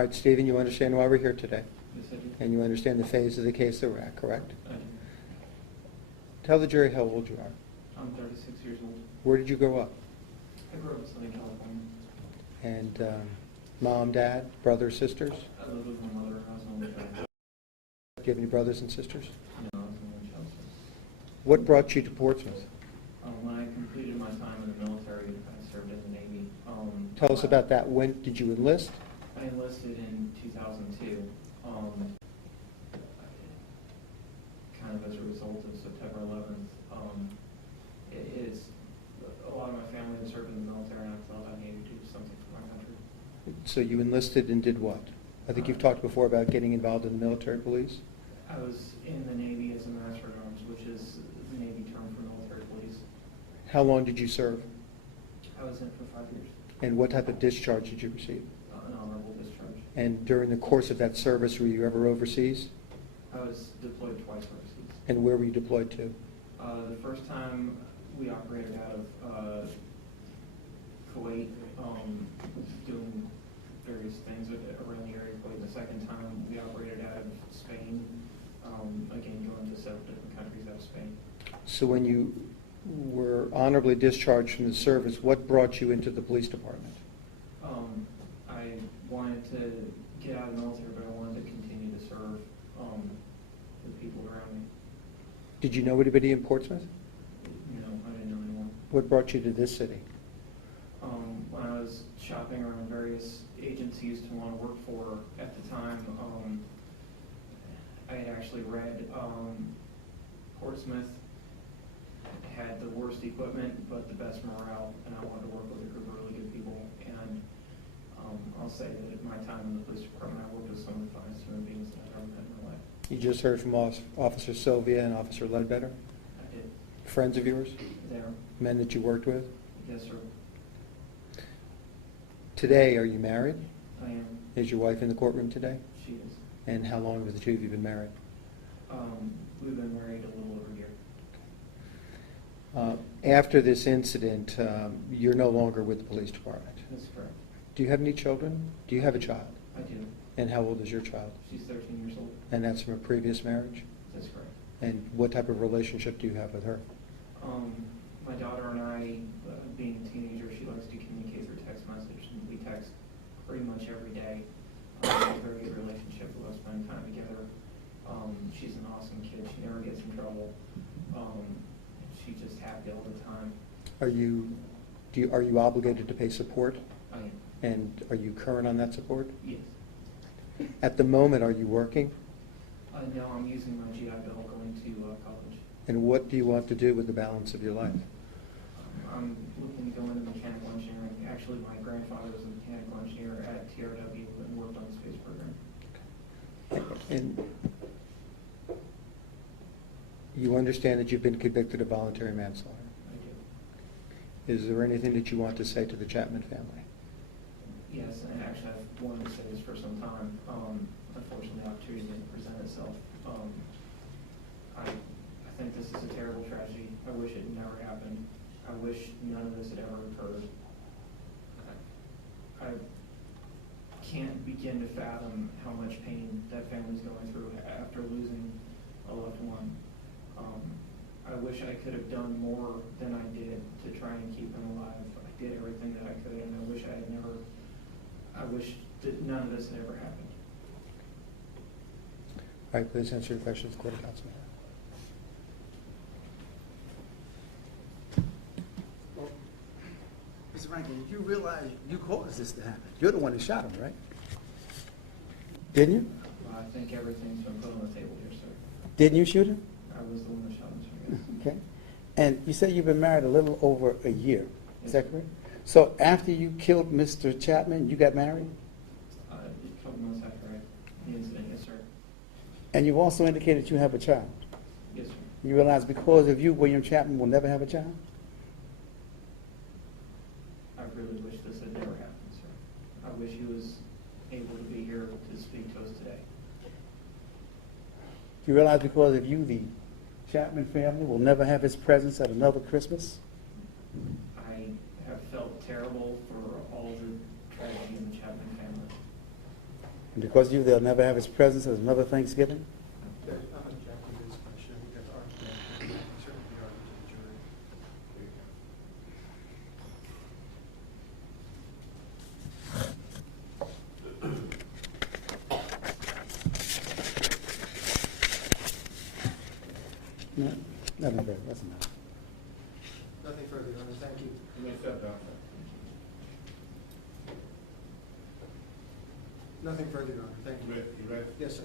All right, Stephen, you understand why we're here today? Yes, I do. And you understand the phase of the case that we're at, correct? I do. Tell the jury how old you are. I'm 36 years old. Where did you grow up? I grew up in Southern California. And mom, dad, brothers, sisters? I lived with my mother. I was an only child. Do you have any brothers and sisters? No, I was an only child. What brought you to Portsmouth? When I completed my time in the military, I served in the Navy. Tell us about that. When did you enlist? I enlisted in 2002, kind of as a result of September 11th. It is a lot of my family has served in the military, and I felt I needed to do something for my country. So you enlisted and did what? I think you've talked before about getting involved in the military police. I was in the Navy as a Master at Arms, which is the Navy term for military police. How long did you serve? I was in it for 5 years. And what type of discharge did you receive? An honorable discharge. And during the course of that service, were you ever overseas? I was deployed twice overseas. And where were you deployed to? The first time we operated out of Kuwait, doing various things around the area of Kuwait. The second time we operated out of Spain, again going to several different countries out of Spain. So when you were honorably discharged from the service, what brought you into the police department? I wanted to get out of the military, but I wanted to continue to serve the people around me. Did you know anybody in Portsmouth? No, I didn't know anyone. What brought you to this city? When I was shopping around various agencies to want to work for at the time, I had actually read Portsmouth had the worst equipment but the best morale, and I wanted to work with a group of really good people. And I'll say that at my time in the police department, I worked with some of the finest human beings that I've ever met in my life. You just heard from Officer Sylvia and Officer Ledbetter, I did. friends of yours, There. men that you worked with. Yes, sir. Today, are you married? I am. Is your wife in the courtroom today? She is. And how long have the two of you been married? We've been married a little over a year. After this incident, you're no longer with the police department. That's correct. Do you have any children? Do you have a child? I do. And how old is your child? She's 13 years old. And that's from a previous marriage? That's correct. And what type of relationship do you have with her? My daughter and I, being a teenager, she likes to communicate through text message, and we text pretty much every day. We have a very good relationship. We love spending time together. She's an awesome kid. She never gets in trouble. She's just happy all the time. Are you obligated to pay support? I am. And are you current on that support? Yes. At the moment, are you working? No, I'm using my GI Bill going to college. And what do you want to do with the balance of your life? I'm looking to go into mechanical engineering. Actually, my grandfather was a mechanical engineer at TRW and worked on the space program. And you understand that you've been convicted of voluntary manslaughter. I do. Is there anything that you want to say to the Chapman family? Yes, and actually I've wanted to say this for some time. Unfortunately, the opportunity didn't present itself. I think this is a terrible tragedy. I wish it never happened. I wish none of this had ever occurred. I can't begin to fathom how much pain that family's going through after losing a loved one. I wish I could have done more than I did to try and keep him alive. I did everything that I could, and I wish that none of this had ever happened. All right, please answer your questions, Court of Counsel. Well, Mr. Rankin, did you realize you caused this to happen? You're the one that shot him, right? Didn't you? I think everything's been put on the table here, sir. Didn't you shoot him? I was the one that shot him, sir, yes. Okay. And you said you've been married a little over a year. Is that Yes. correct? So after you killed Mr. Chapman, you got married? A couple months after the incident, yes, sir. And you've also indicated you have a child. Yes, sir. You realize because of you, William Chapman will never have a child? I really wish this had never happened, sir. I wish he was able to be here to speak to us today. You realize because of you, the Chapman family will never have his presence at another Christmas? I have felt terrible for all the tragedy in the Chapman family. And because you, they'll never have his presence as another Thanksgiving? I'm objecting to this question. I think that's argument. Certainly be argued to the jury. No, nothing further, that's enough. Nothing further, Your Honor. Thank you. You may step down, sir. Nothing further, Your Honor. Thank you. You ready? Yes, sir.